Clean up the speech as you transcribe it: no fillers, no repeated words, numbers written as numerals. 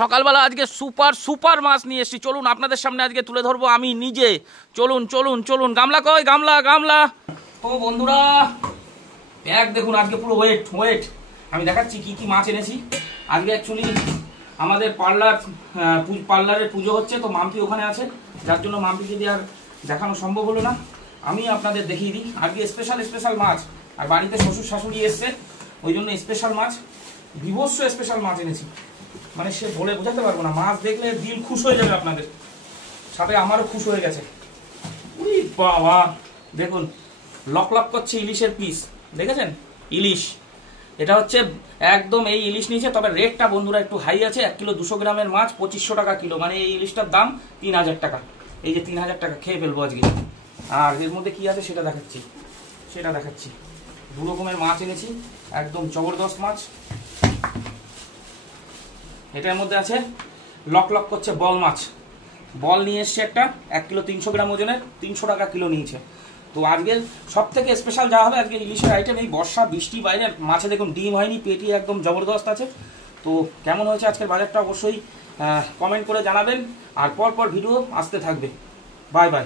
সকালবেলা আজকে super super মাছ নিয়ে এসেছি। চলুন আপনাদের সামনে আজকে তুলে ধরবো আমি নিজে। চলুন চলুন চলুন। গামলা কই? গামলা গামলা। ও বন্ধুরা, ব্যাগ দেখুন আজকে পুরো ওয়েট ওয়েট। আমি দেখাচ্ছি কি কি মাছ এনেছি আজকে। অ্যাকচুয়ালি আমাদের পার্লারের পুজো হচ্ছে, তো মাম্পি ওখানে আছে, যার জন্য মাম্পিকে দিয়ে আর দেখানো সম্ভব হলো না। আমি আপনাদের দেখিয়ে দিই আজকে স্পেশাল মাছ। আর বাড়িতে শ্বশুর শাশুড়ি এসছে, ওই জন্য স্পেশাল মাছ, বিভৎস স্পেশাল মাছ এনেছি। মানে সে বলে বোঝাতে পারবো না। মাছ দেখলে দিল খুশ হয়ে যাবে আপনাদের, সাথে আমারও খুশ হয়ে গেছে। উই বাবা, দেখুন লক লক করছে ইলিশের পিস, দেখেছেন? ইলিশ এটা হচ্ছে একদম এই ইলিশ নিয়েছে, তবে রেটটা বন্ধুরা একটু হাই আছে। 1 কিলো 200 গ্রামের মাছ 2500 টাকা কিলো, মানে এই ইলিশটার দাম 3000 টাকা। এই যে 3000 টাকা খেয়ে ফেলবো আজকে। আর এর মধ্যে কি আছে সেটা দেখাচ্ছি। দু রকমের মাছ এনেছি, একদম জবরদস্ত মাছ। এটার মধ্যে আছে লক লক করছে বল মাছ। বল নিয়ে এসছে একটা, 1 কিলো 300 গ্রাম ওজনের, 300 টাকা কিলো নিয়েছে। তো আজকের সব থেকে স্পেশাল যা হবে আজকে ইলিশের আইটেম। এই বর্ষা বৃষ্টি বাইরে, মাছে দেখুন ডিম হয়নি, পেটি একদম জবরদস্ত আছে। তো কেমন হয়েছে আজকের বাজারটা অবশ্যই কমেন্ট করে জানাবেন। আর পর ভিডিও আসতে থাকবে। Bye bye.